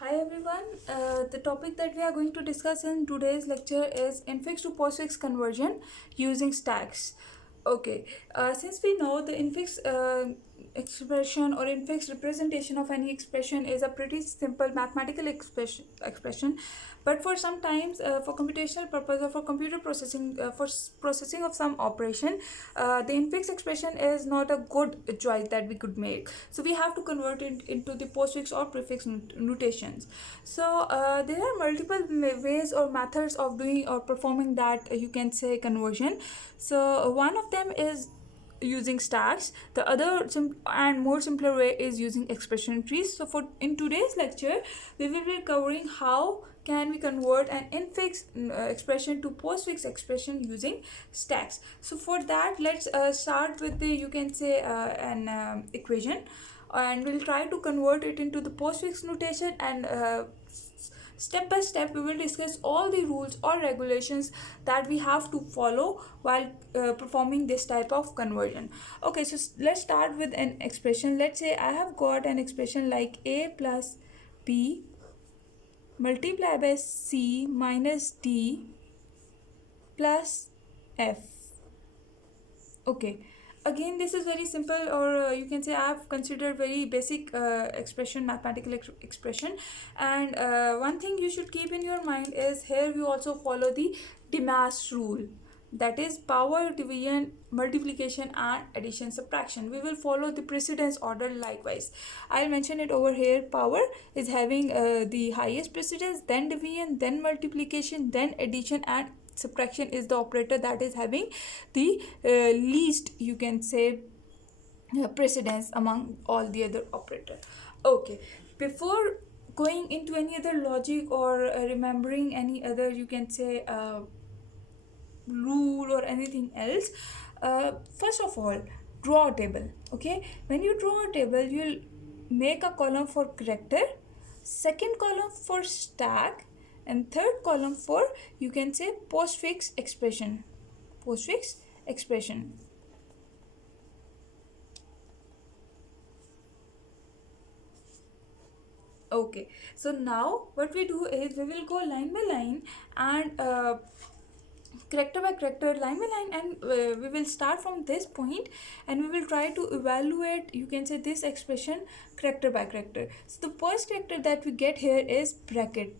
Hi everyone. The topic that we are going to discuss in today's lecture is infix to postfix conversion using stacks. Okay, since we know the infix expression or infix representation of any expression is a pretty simple mathematical expression, but for sometimes for computational purpose or for computer processing processing of some operation, the infix expression is not a good choice that we could make. So we have to convert it into the postfix or prefix notations. So there are multiple ways or methods of doing or performing that you can say conversion. So one of them is using stacks. The other and more simpler way is using expression trees. So for in today's lecture we will be covering how can we convert an infix expression to postfix expression using stacks. So for that, let's start with the you can say an equation, and we'll try to convert it into the postfix notation, and step by step we will discuss all the rules or regulations that we have to follow while performing this type of conversion. Okay, so let's start with an expression. Let's say I have got an expression like a plus b multiplied by c minus d plus f. Okay, again this is very simple, or you can say I have considered very basic expression, mathematical expression. And one thing you should keep in your mind is here we also follow the Demas rule, that is power division, multiplication and addition subtraction. We will follow the precedence order. Likewise, I'll mention it over here. Power is having the highest precedence, then division, then multiplication, then addition, and subtraction is the operator that is having the least you can say precedence among all the other operator. Okay, before going into any other logic or remembering any other you can say rule or anything else, first of all draw a table. Okay, when you draw a table you'll make a column for character, second column for stack, and third column for you can say postfix expression. Postfix expression. Okay, so now what we do is we will go line by line and character by character, line by line, and we will start from this point and we will try to evaluate you can say this expression character by character. So the first character that we get here is bracket.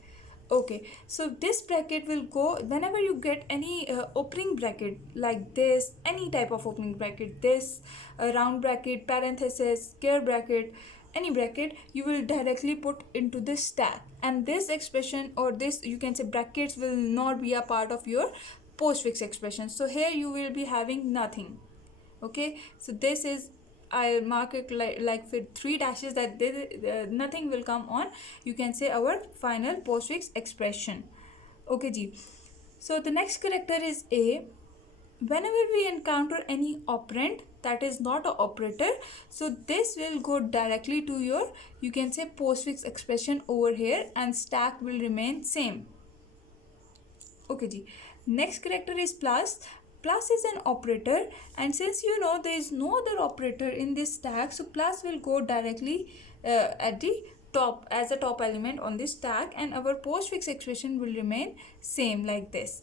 Okay, so this bracket will go whenever you get any opening bracket like this, any type of opening bracket, this round bracket, parenthesis, square bracket, any bracket, you will directly put into this stack, and this expression or this you can say brackets will not be a part of your postfix expression. So here you will be having nothing. Okay, so this is, I'll mark it like with 3 dashes that nothing will come on you can say our final postfix expression. Okay ji. So the next character is a. Whenever we encounter any operand that is not an operator, so this will go directly to your you can say postfix expression over here, and stack will remain same. Okay ji. Next character is plus. Plus is an operator, and since you know there is no other operator in this stack, so plus will go directly at the top as a top element on this stack, and our postfix expression will remain same like this.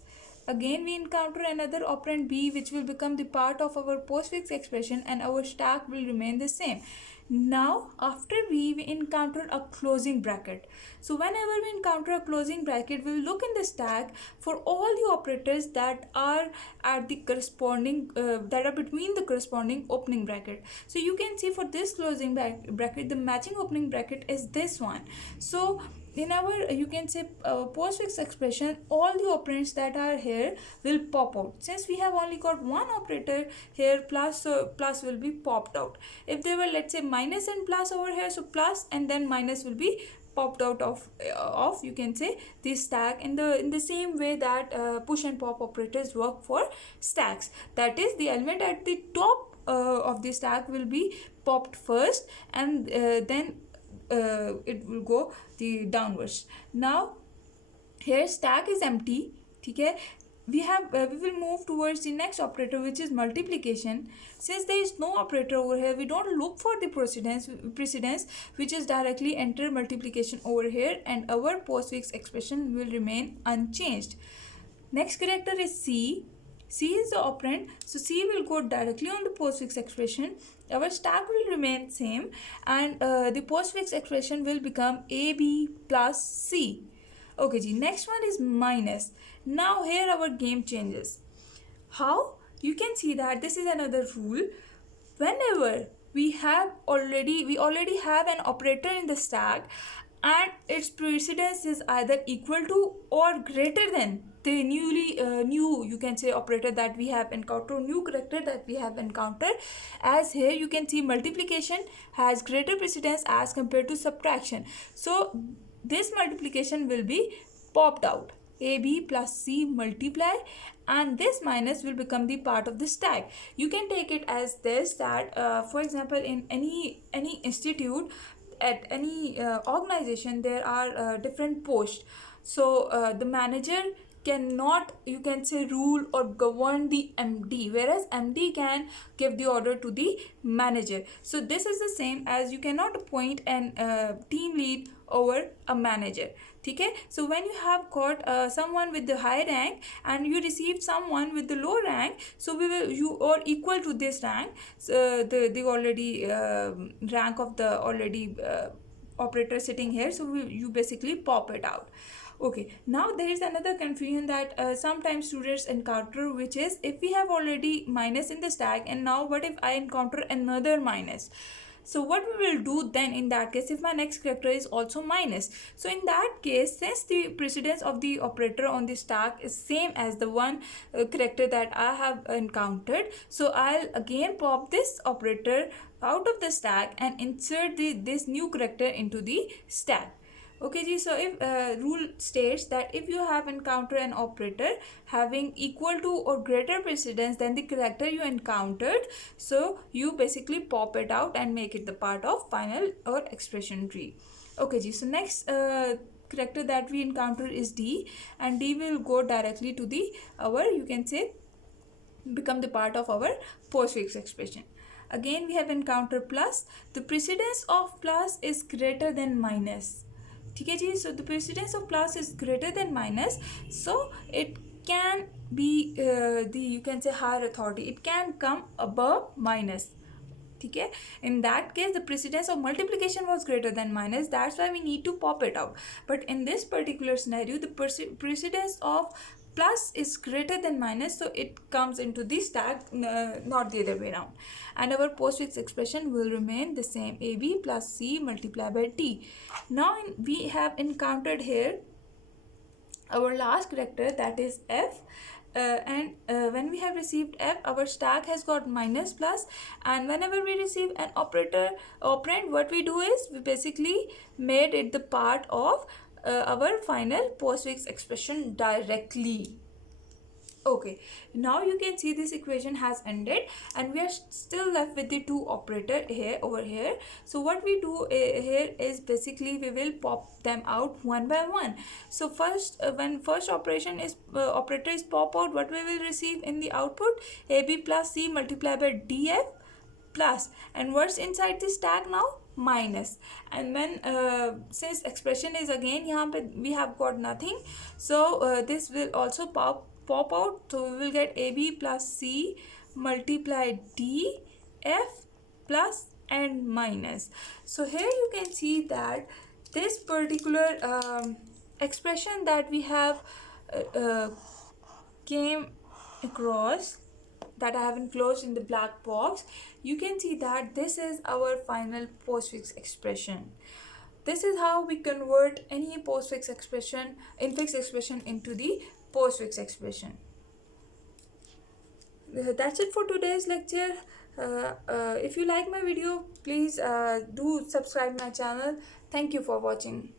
Again we encounter another operand b, which will become the part of our postfix expression, and our stack will remain the same. Now after we encounter a closing bracket. So whenever we encounter a closing bracket, we will look in the stack for all the operators that are at the corresponding that are between the corresponding opening bracket. So you can see for this closing bracket, the matching opening bracket is this one. So in our you can say postfix expression, all the operands that are here will pop out. Since we have only got one operator here, plus, so plus will be popped out. If there were let's say minus and plus over here, so plus and then minus will be popped out of you can say this stack in the same way that push and pop operators work for stacks. That is, the element at the top of the stack will be popped first, and then it will go the downwards. Now here stack is empty. Okay, we will move towards the next operator, which is multiplication. Since there is no operator over here, we don't look for the precedence, which is directly enter multiplication over here, and our postfix expression will remain unchanged. Next character is C. C is the operand, so C will go directly on the postfix expression. Our stack will remain same, and the postfix expression will become AB plus C. Okay, ji. Next one is minus. Now here our game changes. How? You can see that this is another rule. Whenever we already have an operator in the stack, and its precedence is either equal to or greater than the new you can say operator that we have encountered, new character that we have encountered. As here you can see multiplication has greater precedence as compared to subtraction, so this multiplication will be popped out. AB plus C multiply, and this minus will become the part of the stack. You can take it as this, that for example, in any institute, at any organization, there are different posts. So the manager cannot, you can say, rule or govern the MD, whereas MD can give the order to the manager. So this is the same as you cannot appoint an team lead over a manager. Okay, so when you have got someone with the high rank and you received someone with the low rank, so you are equal to this rank, the already rank of the already operator sitting here, so you basically pop it out. Okay, now there is another confusion that sometimes students encounter, which is if we have already minus in the stack, and now what if I encounter another minus? So what we will do then in that case, if my next character is also minus? So in that case, since the precedence of the operator on the stack is same as the one character that I have encountered, so I'll again pop this operator out of the stack and insert this new character into the stack. Okay ji, so if rule states that if you have encountered an operator having equal to or greater precedence than the character you encountered, so you basically pop it out and make it the part of final or expression tree. Okay ji, so next character that we encounter is D, and D will go directly to the our, you can say, become the part of our postfix expression. Again we have encountered plus. The precedence of plus is greater than minus. Okay ji, so the precedence of plus is greater than minus, so it can be the, you can say, higher authority. It can come above minus. Okay, in that case the precedence of multiplication was greater than minus, that's why we need to pop it out. But in this particular scenario, the precedence of plus is greater than minus, so it comes into the stack, not the other way around, and our postfix expression will remain the same, AB plus C multiplied by T. Now we have encountered here our last character, that is F. And when we have received F, our stack has got minus plus, and whenever we receive an operand, what we do is we basically made it the part of our final postfix expression directly. Okay, now you can see this equation has ended, and we are still left with the two operator here over here. So what we do here is basically we will pop them out one by one. So first, when first operation is operator is pop out, what we will receive in the output? AB plus C multiplied by DF plus, and what's inside the stack now? Minus. And when since expression is again यहाँ पे we have got nothing, so this will also pop out, so we will get AB plus C multiplied D F plus and minus. So here you can see that this particular expression that we have came across, that I have enclosed in the black box, you can see that this is our final postfix expression. This is how we convert any postfix expression, infix expression, into the postfix expression. That's it for today's lecture. If you like my video, please do subscribe my channel. Thank you for watching.